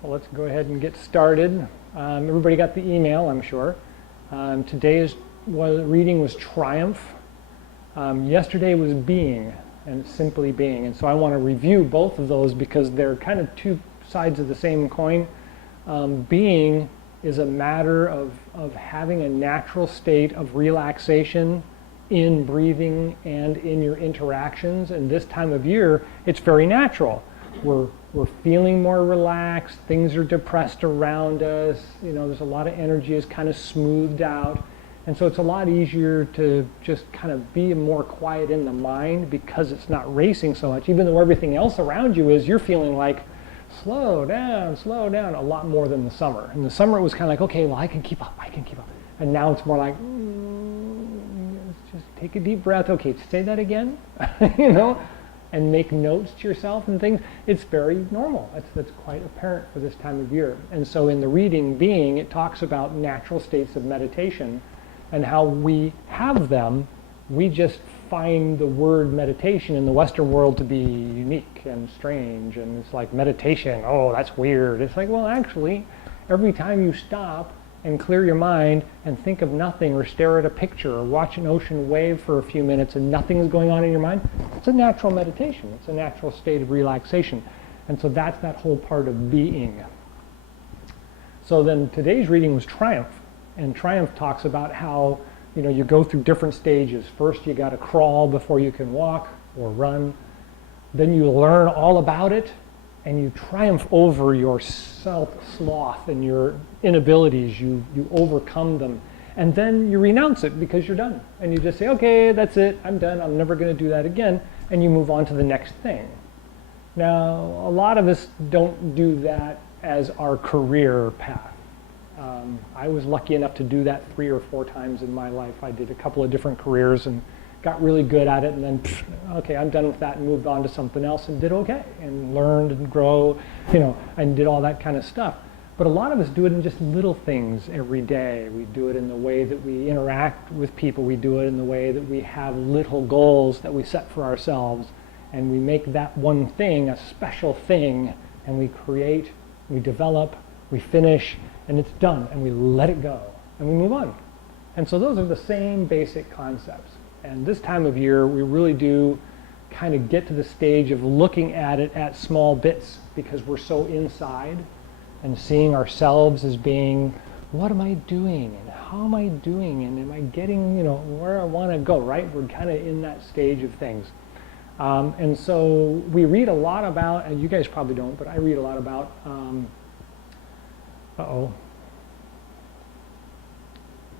So let's go ahead and get started. Everybody got the email, I'm sure. Today's reading was Triumph. Yesterday was Being, and simply being. And so I want to review both of those because they're kind of two sides of the same coin. Being is a matter of having a natural state of relaxation in breathing and in your interactions. And this time of year, it's very natural. We're feeling more relaxed, things are depressed around us, there's a lot of energy is kind of smoothed out. And so it's a lot easier to just kind of be more quiet in the mind because it's not racing so much, even though everything else around you is, you're feeling like, slow down, a lot more than the summer. In the summer it was kind of like, okay, well I can keep up. And now it's more like, just take a deep breath, okay, say that again, and make notes to yourself and things. It's very normal. That's quite apparent for this time of year. And so in the reading Being, it talks about natural states of meditation and how we have them. We just find the word meditation in the Western world to be unique and strange, and it's like meditation, oh, that's weird. It's like, well, actually, every time you stop and clear your mind and think of nothing, or stare at a picture, or watch an ocean wave for a few minutes and nothing's going on in your mind, it's a natural meditation. It's a natural state of relaxation. And so that's that whole part of being. So then today's reading was Triumph. And Triumph talks about how, you go through different stages. First you got to crawl before you can walk or run. Then you learn all about it, and you triumph over your self-sloth and your inabilities. You overcome them. And then you renounce it because you're done. And you just say, okay, that's it, I'm done, I'm never going to do that again. And you move on to the next thing. Now, a lot of us don't do that as our career path. I was lucky enough to do that 3 or 4 times in my life. I did a couple of different careers and got really good at it, and then, okay, I'm done with that, and moved on to something else and did okay, and learned and grow, and did all that kind of stuff. But a lot of us do it in just little things every day. We do it in the way that we interact with people. We do it in the way that we have little goals that we set for ourselves, and we make that one thing a special thing, and we create, we develop, we finish, and it's done, and we let it go, and we move on. And so those are the same basic concepts. And this time of year, we really do kind of get to the stage of looking at it at small bits, because we're so inside and seeing ourselves as being, what am I doing, and how am I doing, and am I getting, where I want to go, right? We're kind of in that stage of things. And so we read a lot about, and you guys probably don't, but I read a lot about,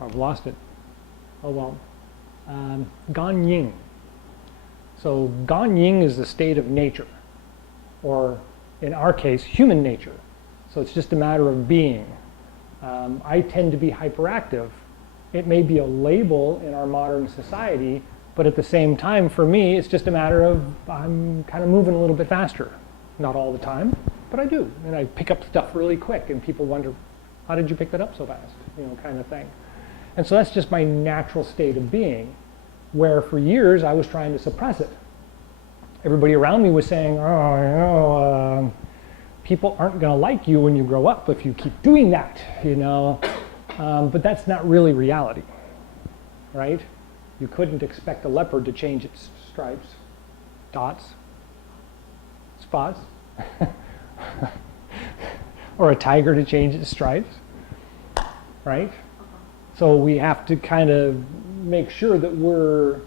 I've lost it. Oh well. Ganying. So Ganying is the state of nature, or in our case, human nature. So it's just a matter of being. I tend to be hyperactive. It may be a label in our modern society, but at the same time, for me, it's just a matter of I'm kind of moving a little bit faster. Not all the time, but I do. And I pick up stuff really quick, and people wonder, how did you pick that up so fast? Kind of thing. And so that's just my natural state of being, where for years I was trying to suppress it. Everybody around me was saying, people aren't going to like you when you grow up if you keep doing that, But that's not really reality, right? You couldn't expect a leopard to change its stripes, dots, spots, or a tiger to change its stripes, right? So we have to kind of make sure that we're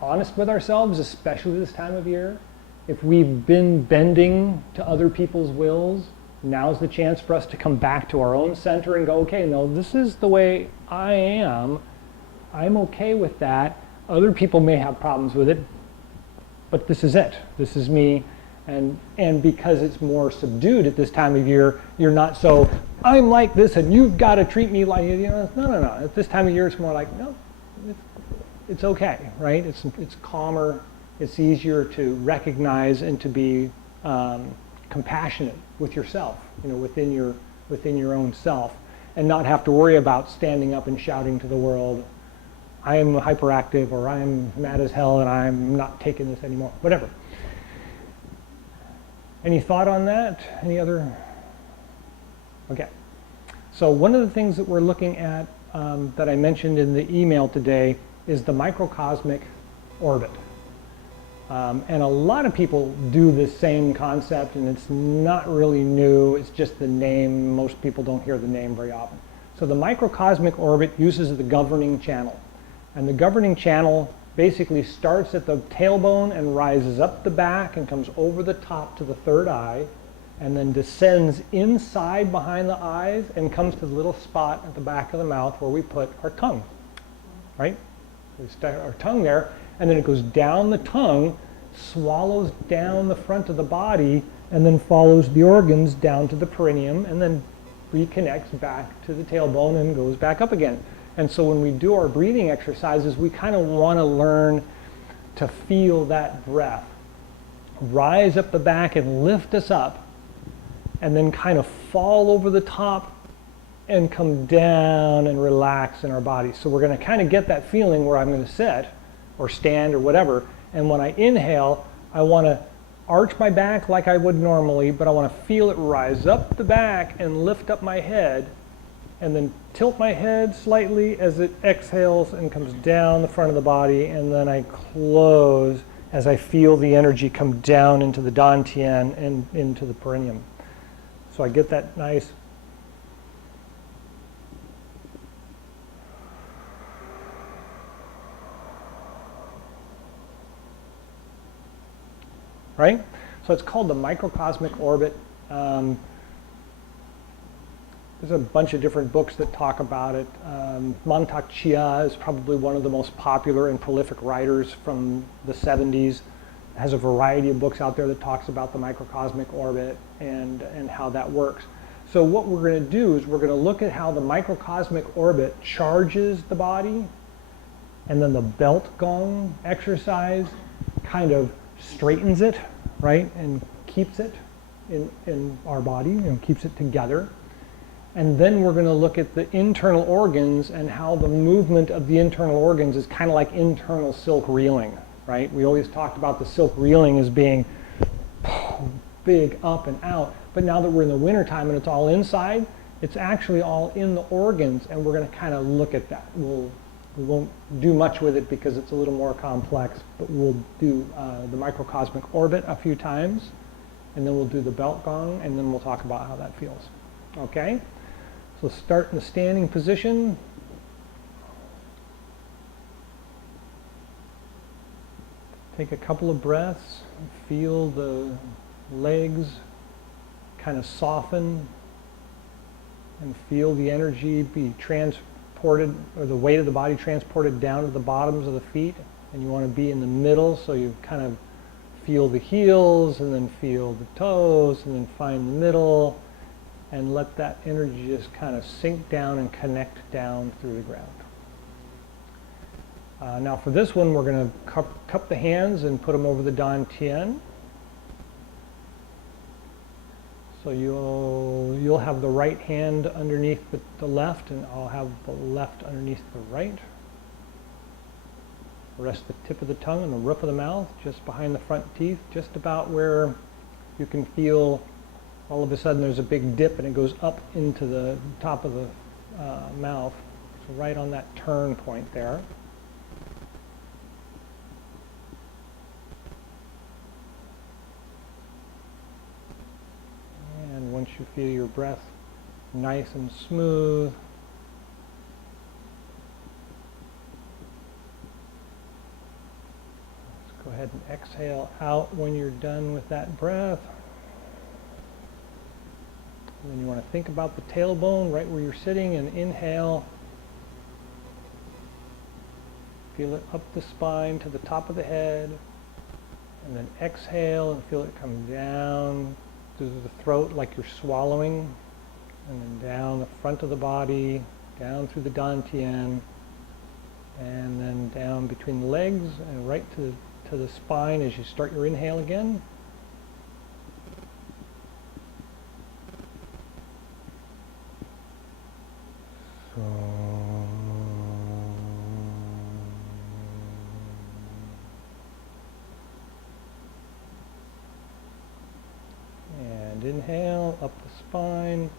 honest with ourselves, especially this time of year. If we've been bending to other people's wills, now's the chance for us to come back to our own center and go, okay, no, this is the way I am. I'm okay with that. Other people may have problems with it, but this is it. This is me. And because it's more subdued at this time of year, you're not so, I'm like this and you've got to treat me like, no. At this time of year, it's more like, no, it's okay, right? It's calmer. It's easier to recognize and to be compassionate with yourself, within your own self, and not have to worry about standing up and shouting to the world, I am hyperactive, or I am mad as hell and I'm not taking this anymore, whatever. Any thought on that? Any other Okay. So one of the things that we're looking at that I mentioned in the email today is the microcosmic orbit. And a lot of people do this same concept, and it's not really new. It's just the name. Most people don't hear the name very often. So the microcosmic orbit uses the governing channel. And the governing channel basically starts at the tailbone and rises up the back and comes over the top to the third eye, and then descends inside behind the eyes and comes to the little spot at the back of the mouth where we put our tongue, right? We stick our tongue there, and then it goes down the tongue, swallows down the front of the body, and then follows the organs down to the perineum, and then reconnects back to the tailbone and goes back up again. And so when we do our breathing exercises, we kind of want to learn to feel that breath rise up the back and lift us up, and then kind of fall over the top and come down and relax in our body. So we're going to kind of get that feeling where I'm going to sit or stand or whatever, and when I inhale, I want to arch my back like I would normally, but I want to feel it rise up the back and lift up my head, and then tilt my head slightly as it exhales and comes down the front of the body, and then I close as I feel the energy come down into the dantian and into the perineum. So I get that nice right? So it's called the microcosmic orbit. There's a bunch of different books that talk about it. Mantak Chia is probably one of the most popular and prolific writers from the 70s. Has a variety of books out there that talks about the microcosmic orbit and how that works. So what we're going to do is we're going to look at how the microcosmic orbit charges the body, and then the belt gong exercise kind of straightens it, right, and keeps it in our body and keeps it together. And then we're going to look at the internal organs and how the movement of the internal organs is kind of like internal silk reeling, right? We always talked about the silk reeling as being big up and out, but now that we're in the wintertime and it's all inside, it's actually all in the organs, and we're going to kind of look at that. We won't do much with it because it's a little more complex, but we'll do the microcosmic orbit a few times, and then we'll do the belt gong, and then we'll talk about how that feels. Okay? So start in the standing position. Take a couple of breaths. Feel the legs kind of soften, and feel the energy be transported, or the weight of the body transported down to the bottoms of the feet. And you want to be in the middle, so you kind of feel the heels, and then feel the toes, and then find the middle, and let that energy just kind of sink down and connect down through the ground. Now for this one, we're going to cup the hands and put them over the dantian. So you'll have the right hand underneath the left, and I'll have the left underneath the right. Rest the tip of the tongue and the roof of the mouth just behind the front teeth, just about where you can feel all of a sudden there's a big dip and it goes up into the top of the mouth. So right on that turn point there. And once you feel your breath nice and smooth, let's go ahead and exhale out when you're done with that breath. And then you want to think about the tailbone right where you're sitting, and inhale. Feel it up the spine to the top of the head. And then exhale and feel it come down through the throat like you're swallowing. And then down the front of the body, down through the dantian, and then down between the legs and right to the spine as you start your inhale again. And inhale up the spine,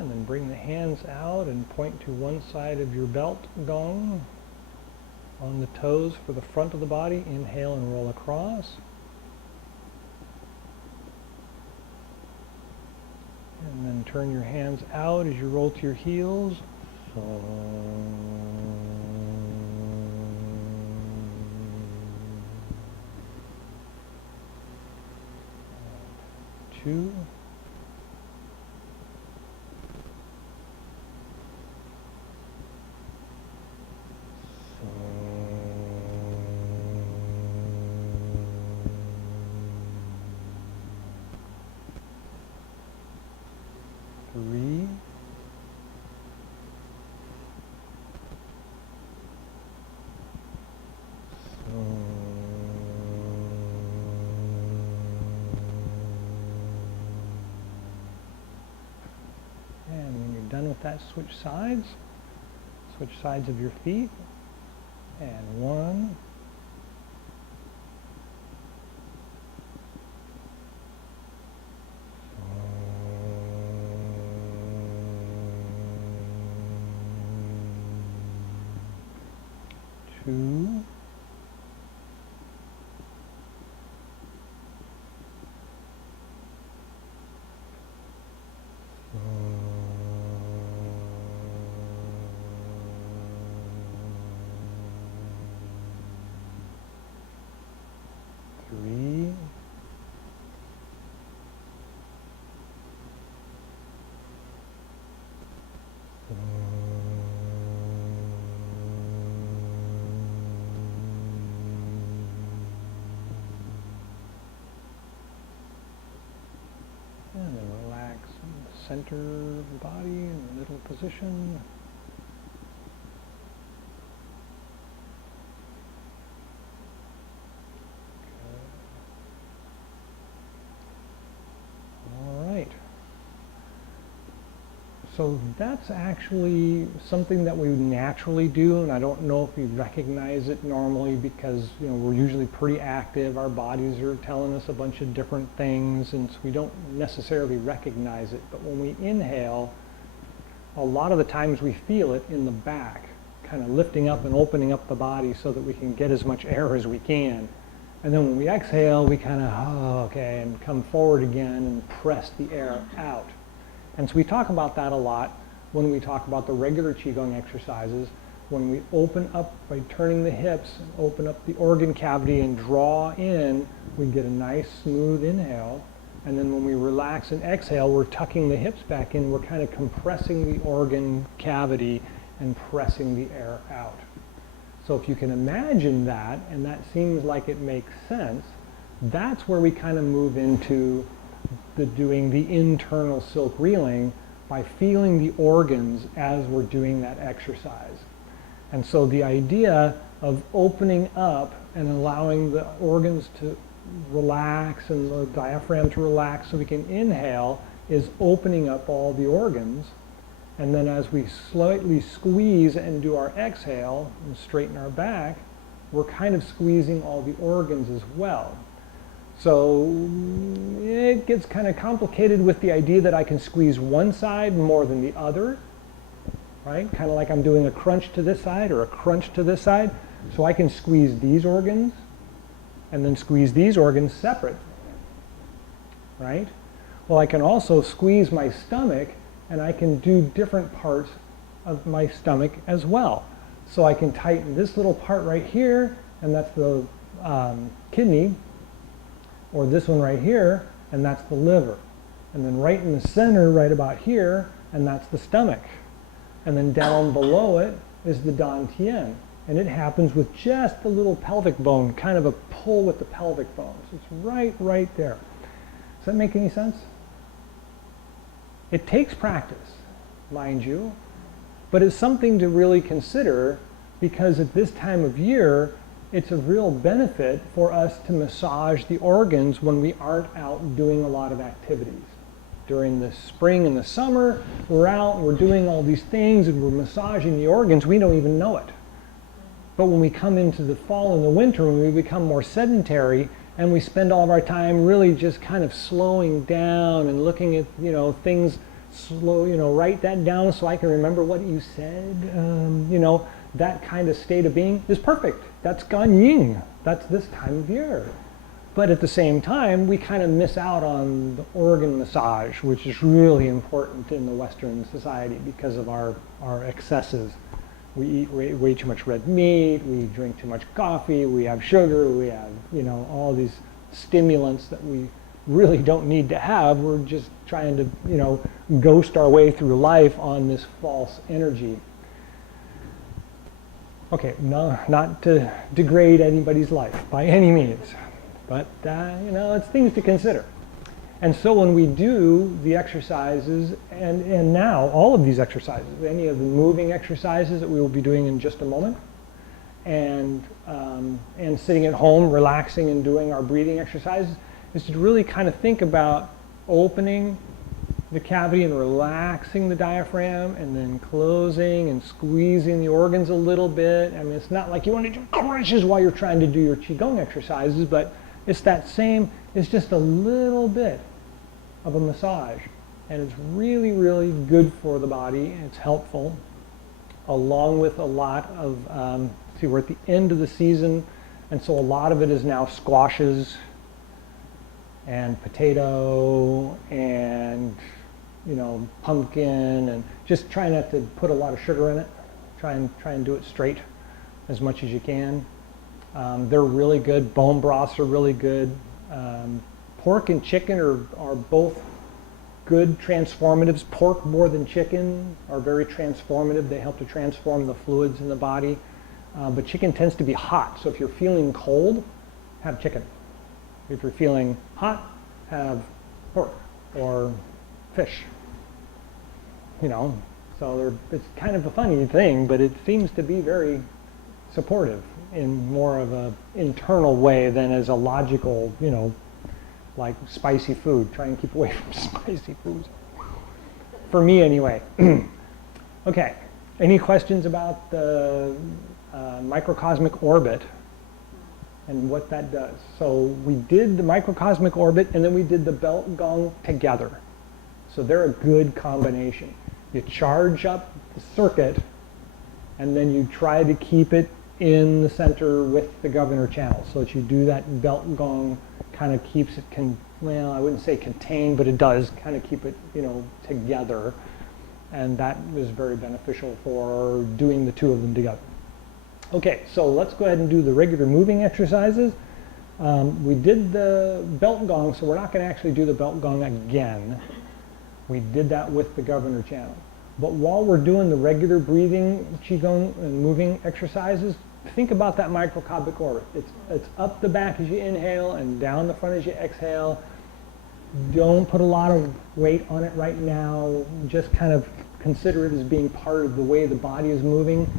And then bring the hands out and point to one side of your belt gong. On the toes for the front of the body, inhale and roll across. And then turn your hands out as you roll to your heels. Two. Three. And when you're done with that, switch sides of your feet. And one. Two. Three. And then relax in the center of the body in the middle position. So that's actually something that we naturally do, and I don't know if we recognize it normally because we're usually pretty active. Our bodies are telling us a bunch of different things, and so we don't necessarily recognize it. But when we inhale, a lot of the times we feel it in the back, kind of lifting up and opening up the body so that we can get as much air as we can. And then when we exhale, we kind of, and come forward again and press the air out. And so we talk about that a lot when we talk about the regular Qigong exercises. When we open up by turning the hips, and open up the organ cavity and draw in, we get a nice smooth inhale. And then when we relax and exhale, we're tucking the hips back in. We're kind of compressing the organ cavity and pressing the air out. So if you can imagine that, and that seems like it makes sense, that's where we kind of move into doing the internal silk reeling by feeling the organs as we're doing that exercise. And so the idea of opening up and allowing the organs to relax and the diaphragm to relax so we can inhale is opening up all the organs. And then as we slightly squeeze and do our exhale and straighten our back, we're kind of squeezing all the organs as well. So it gets kind of complicated with the idea that I can squeeze one side more than the other, right? Kind of like I'm doing a crunch to this side or a crunch to this side. So I can squeeze these organs and then squeeze these organs separate, right? Well, I can also squeeze my stomach and I can do different parts of my stomach as well. So I can tighten this little part right here, and that's the kidney, or this one right here, and that's the liver. And then right in the center, right about here, and that's the stomach. And then down below it is the dantian. And it happens with just the little pelvic bone, kind of a pull with the pelvic bone. So it's right there. Does that make any sense? It takes practice, mind you, but it's something to really consider because at this time of year, it's a real benefit for us to massage the organs when we aren't out doing a lot of activities. During the spring and the summer, we're out and we're doing all these things and we're massaging the organs, we don't even know it. But when we come into the fall and the winter, when we become more sedentary and we spend all of our time really just kind of slowing down and looking at things slow, write that down so I can remember what you said. That kind of state of being is perfect. That's Gan Yin. That's this time of year. But at the same time, we kind of miss out on the organ massage, which is really important in the Western society because of our excesses. We eat way too much red meat, we drink too much coffee, we have sugar, we have, all these stimulants that we really don't need to have. We're just trying to, ghost our way through life on this false energy. Okay, no, not to degrade anybody's life by any means, but, it's things to consider. And so when we do the exercises, and now all of these exercises, any of the moving exercises that we will be doing in just a moment, and sitting at home, relaxing and doing our breathing exercises, is to really kind of think about opening the cavity and relaxing the diaphragm, and then closing and squeezing the organs a little bit. I mean, it's not like you want to do crunches while you're trying to do your Chi Gung exercises, but it's just a little bit of a massage. And it's really, really good for the body. It's helpful, along with a lot of, we're at the end of the season, and so a lot of it is now squashes and potato and pumpkin, and just try not to put a lot of sugar in it. Try and do it straight as much as you can. They're really good. Bone broths are really good. Pork and chicken are both good transformatives. Pork more than chicken are very transformative. They help to transform the fluids in the body. But chicken tends to be hot, so if you're feeling cold, have chicken. If you're feeling hot, have pork or fish. So it's kind of a funny thing, but it seems to be very supportive in more of a internal way than as a logical, like spicy food. Try and keep away from spicy foods. For me, anyway. Okay. Any questions about the microcosmic orbit and what that does? So we did the microcosmic orbit, and then we did the belt gong together. So they're a good combination. You charge up the circuit, and then you try to keep it in the center with the governor channel, so that you do that belt gong, kind of keeps it, I wouldn't say contained, but it does kind of keep it, together. And that was very beneficial for doing the two of them together. Okay, so let's go ahead and do the regular moving exercises. We did the belt gong, so we're not going to actually do the belt gong again. We did that with the governor channel. But while we're doing the regular breathing, Qigong, and moving exercises, think about that microcosmic orbit. It's up the back as you inhale and down the front as you exhale. Don't put a lot of weight on it right now. Just kind of consider it as being part of the way the body is moving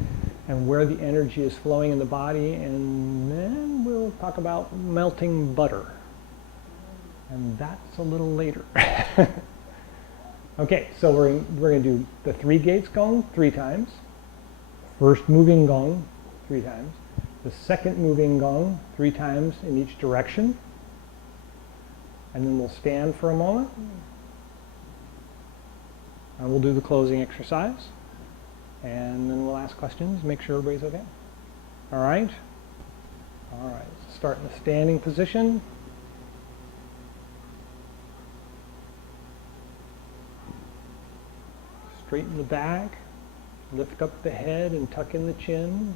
and where the energy is flowing in the body. And then we'll talk about melting butter. And that's a little later. Okay, so we're going to do the 3 gates gong 3 times. First moving gong 3 times. The second moving gong 3 times in each direction. And then we'll stand for a moment. And we'll do the closing exercise. And then we'll ask questions, make sure everybody's okay. All right? All right, start in the standing position. Straighten the back, lift up the head and tuck in the chin.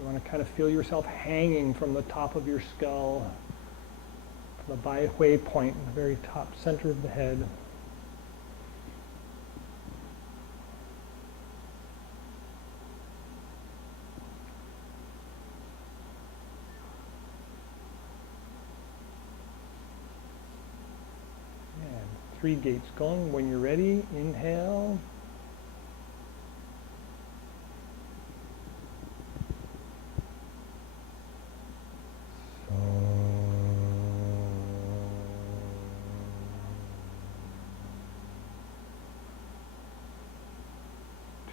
You want to kind of feel yourself hanging from the top of your skull, from the Bai Hui point, the very top center of the head. And 3 gates gong. When you're ready, inhale.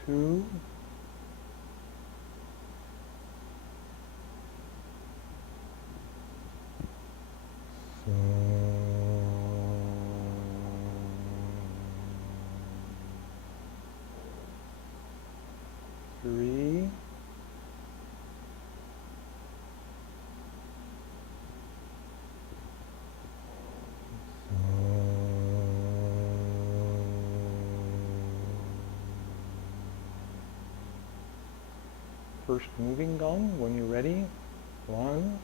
Two. So. first moving gong when you're ready. 1,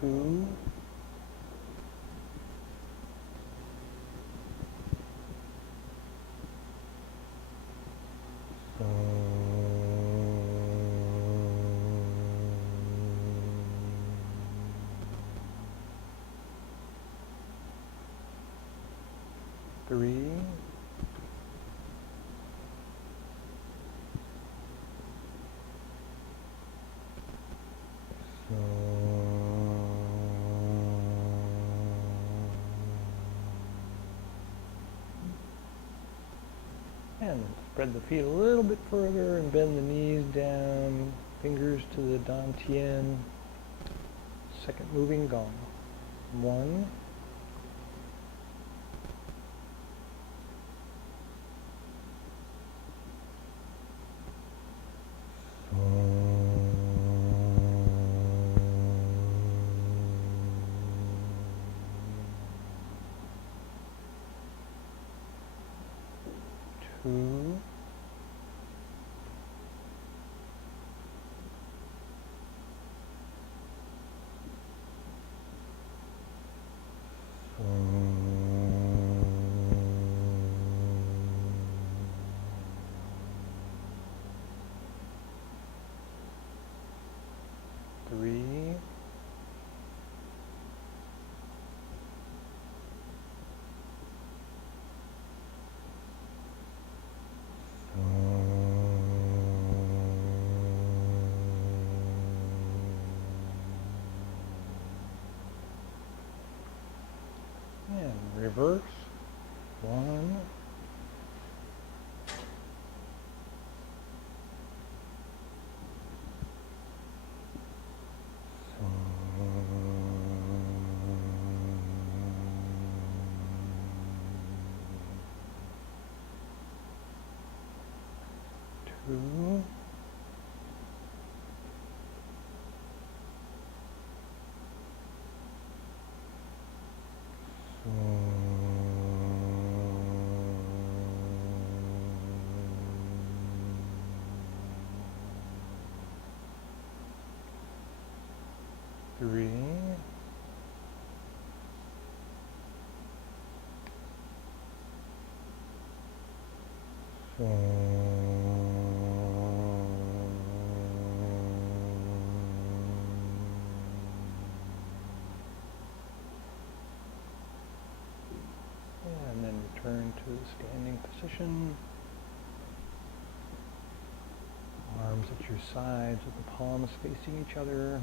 2, 3, 'And spread the feet a little bit further and bend the knees down, fingers to the dantian. Second moving gong. 1, 2, 3, 'And reverse. 1, 2, 3, 'And then return to the standing position. Arms at your sides with the palms facing each other.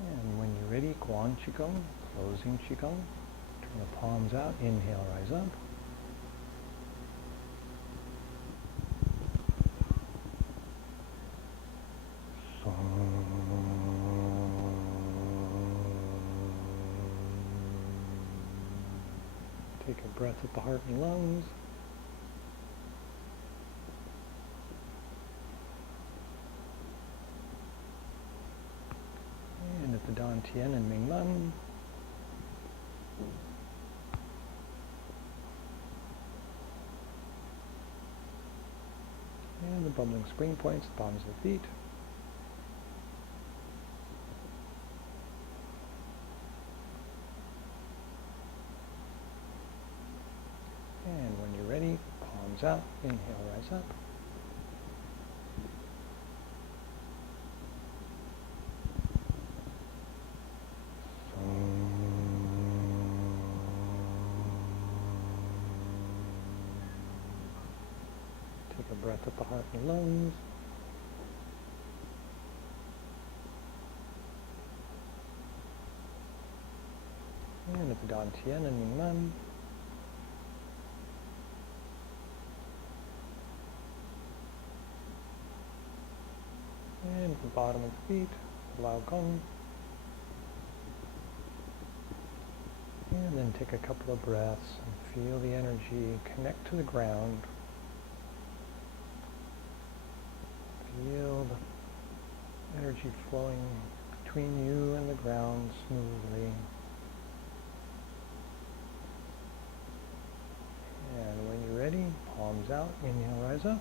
And when you're ready, Chi Gung, closing Chi Gung. Turn the palms out, inhale, rise up. Take a breath at the heart and lungs. And at the dantian and Ming Man. And the bubbling spring points, the palms of the feet. And when you're ready, palms out, inhale, rise up. Take a breath at the heart and lungs. And at the dantian and Ming Man. And the bottom of the feet, Lao Gong. And then take a couple of breaths and feel the energy connect to the ground. Feel the energy flowing between you and the ground smoothly. And when you're ready, palms out, inhale, rise up.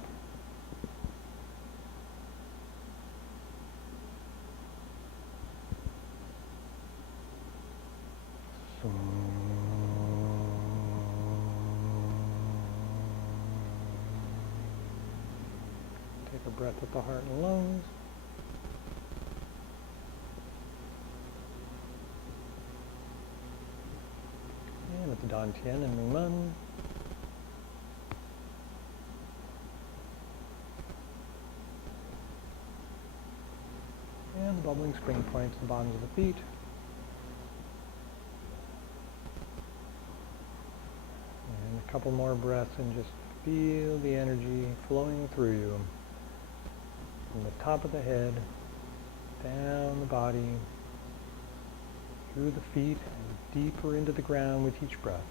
Take a breath with the heart and lungs. And with the Dantian and Mingmen. And the bubbling spring points, the bottoms of the feet. And a couple more breaths and just feel the energy flowing through you. From the top of the head, down the body, through the feet, and deeper into the ground with each breath.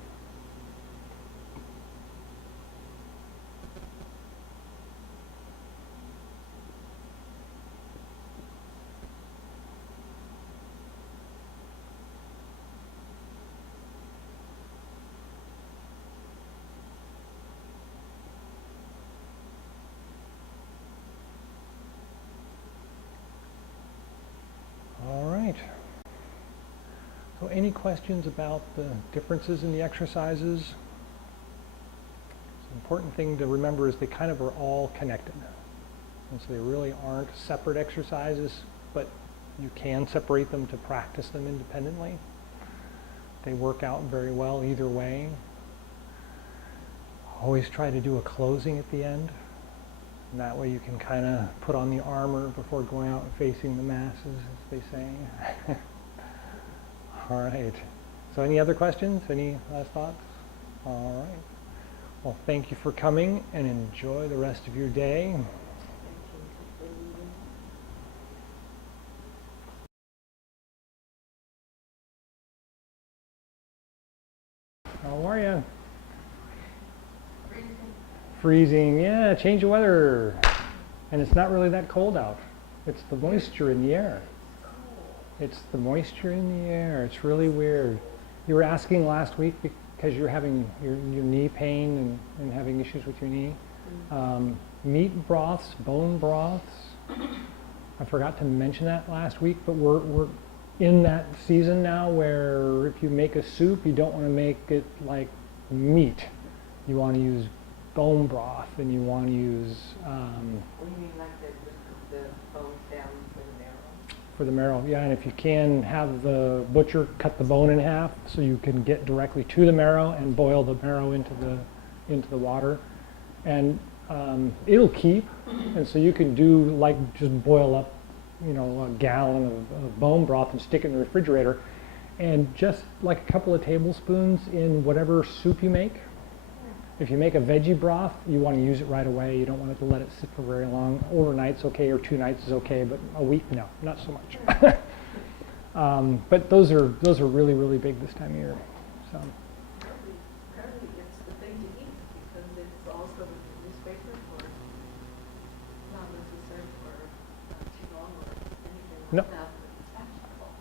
So any questions about the differences in the exercises? The important thing to remember is they kind of are all connected. And so they really aren't separate exercises, but you can separate them to practice them independently. They work out very well either way. Always try to do a closing at the end. And that way you can kind of put on the armor before going out and facing the masses, as they say. All right. So any other questions? Any last thoughts? All right. Well, thank you for coming and enjoy the rest of your day. How are you? Freezing, yeah, change of weather. And it's not really that cold out. It's the moisture in the air. It's the moisture in the air. It's really weird. You were asking last week because you're having your knee pain and having issues with your knee. Meat broths, bone broths. I forgot to mention that last week, but we're in that season now where if you make a soup, you don't want to make it like meat. You want to use bone broth, and you want to use... What do you mean, like the bones down for the marrow? For the marrow, yeah, and if you can, have the butcher cut the bone in half so you can get directly to the marrow and boil the marrow into the water. And it'll keep, and so you can do like just boil up, a gallon of bone broth and stick it in the refrigerator, and just like a couple of tablespoons in whatever soup you make. If you make a veggie broth, you want to use it right away. You don't want to let it sit for very long. Overnight's okay, or 2 nights is okay, but a week, no, not so much. But those are really, really big this time of year. So. Apparently it's the thing to eat because it's also in the newspaper for not necessary for Qigong or anything like that.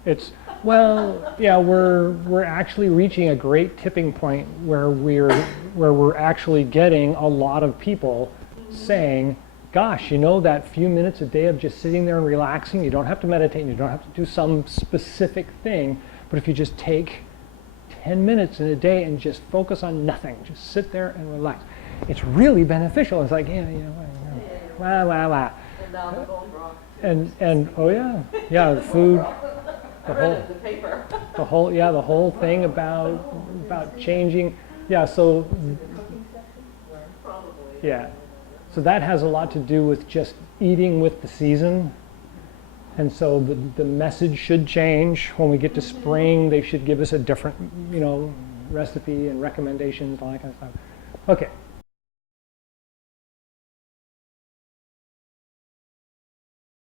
It's well, yeah, we're actually reaching a great tipping point where we're actually getting a lot of people saying, gosh, that few minutes a day of just sitting there and relaxing, you don't have to meditate, and you don't have to do some specific thing, but if you just take 10 minutes in a day and just focus on nothing, just sit there and relax, it's really beneficial. It's like, la la la. And now the bone broth. And oh yeah, the food. The whole thing about changing, so so that has a lot to do with just eating with the season, and so the message should change when we get to spring. They should give us a different recipe and recommendations, all that kind of stuff. Okay.